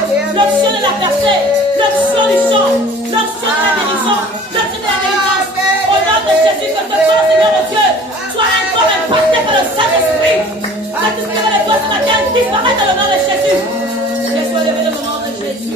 l'option de la percée, l'option du chant, l'option de la guérison, l'option de la délivrance. Au nom de Jésus, que ce corps, Seigneur mon Dieu, soit encore impacté par le Saint-Esprit. Cet esprit de toi ce matin disparaît dans le nom de Jésus. Que soit levé dans le nom de Jésus.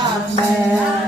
Amen.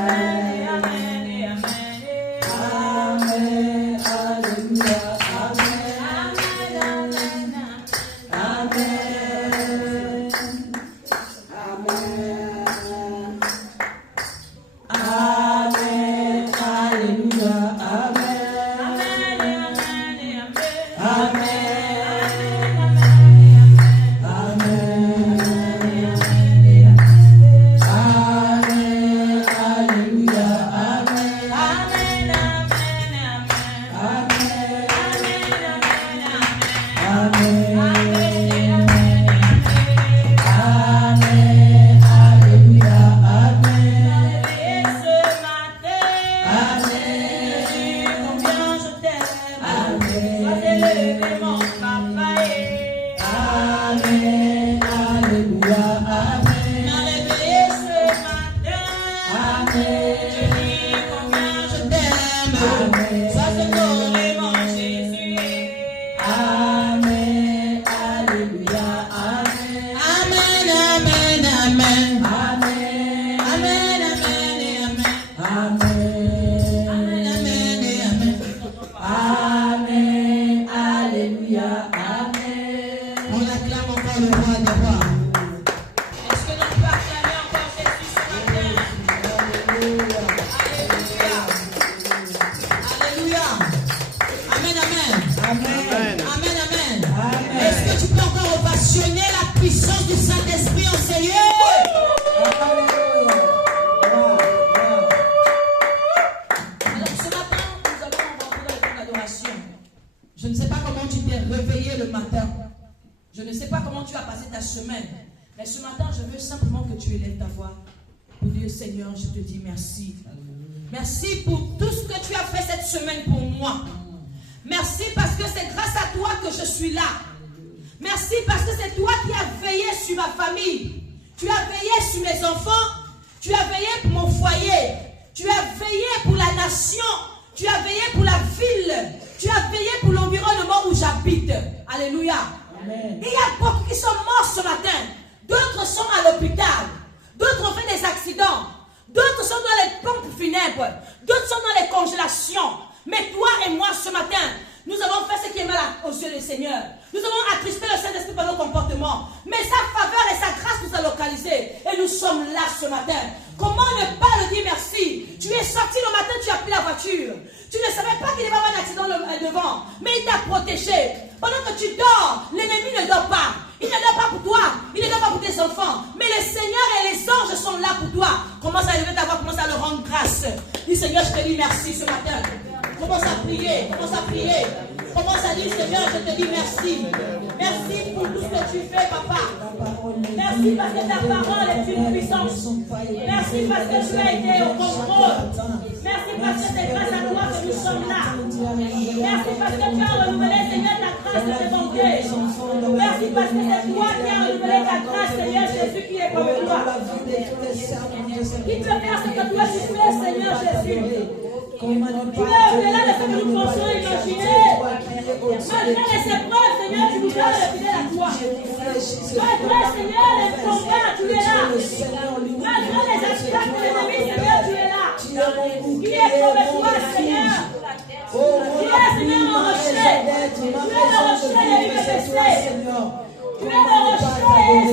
Tu es le rocher,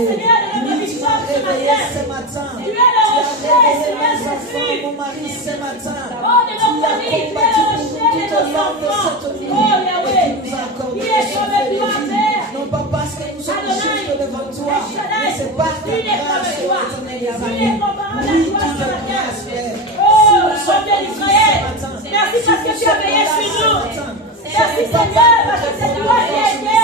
Seigneur, de notre victoire ce matin. Tu es le rocher, mon mari ce matin. Oh, de nos familles, de nos enfants. Oh, Yahweh. Il est comme le doigt vert. Non pas parce que nous sommes justes devant toi, mais c'est par ta grâce, éternel Yahweh. Oui, tu te grâce, Père. Oh, Dieu d'Israël. Merci parce que tu as veillé sur nous. Merci Seigneur, parce que c'est toi qui as été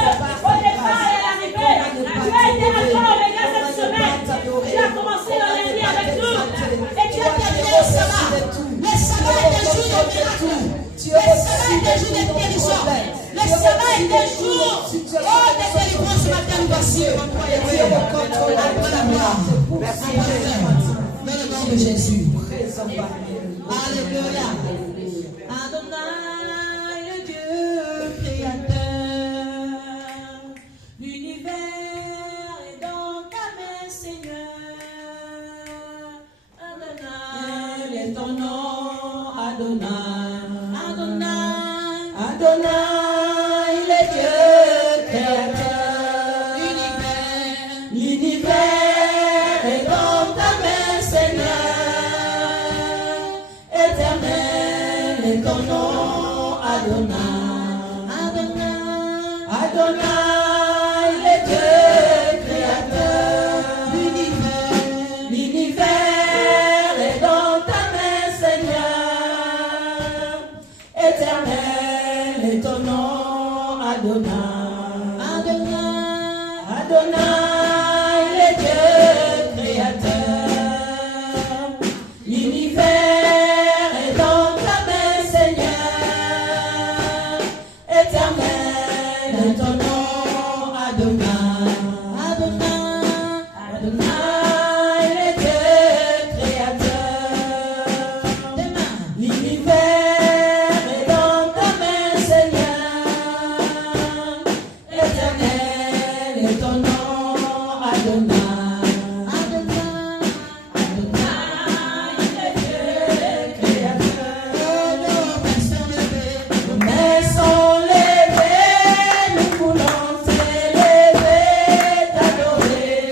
au départ et à l'arrivée. Tu as été Alpha Oméga cette semaine. Tu as commencé le lundi avec nous. Et tu as terminé le sabbat. Le sabbat est un jour de miracle. Le sabbat est un jour de guérison. Le sabbat est un jour de délivrance matin passé. Merci Dans le nom de Jésus. Alléluia. Adonai, le Dieu créateur, l'univers est dans ta main, Seigneur. Adonai, est ton nom, Adonai. Adonai, Adonai, le Dieu créateur. L'univers est dans ta main, Seigneur. Éternel est ton nom, Adonai. Adonai, le Dieu créateur. L'univers est dans ta main, Seigneur. Éternel est ton nom, Adonai. Adonai, le Dieu créateur. L'univers est dans ta main, Seigneur. Éternel est ton nom, Adonai. Adonai, le Dieu créateur. L'univers est dans ta main, Seigneur. Éternel est ton nom, Adonai. Adonai, le Dieu créateur. Nos mains sont levées, nous voulons t'élever, t'adorer.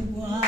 pouvoir.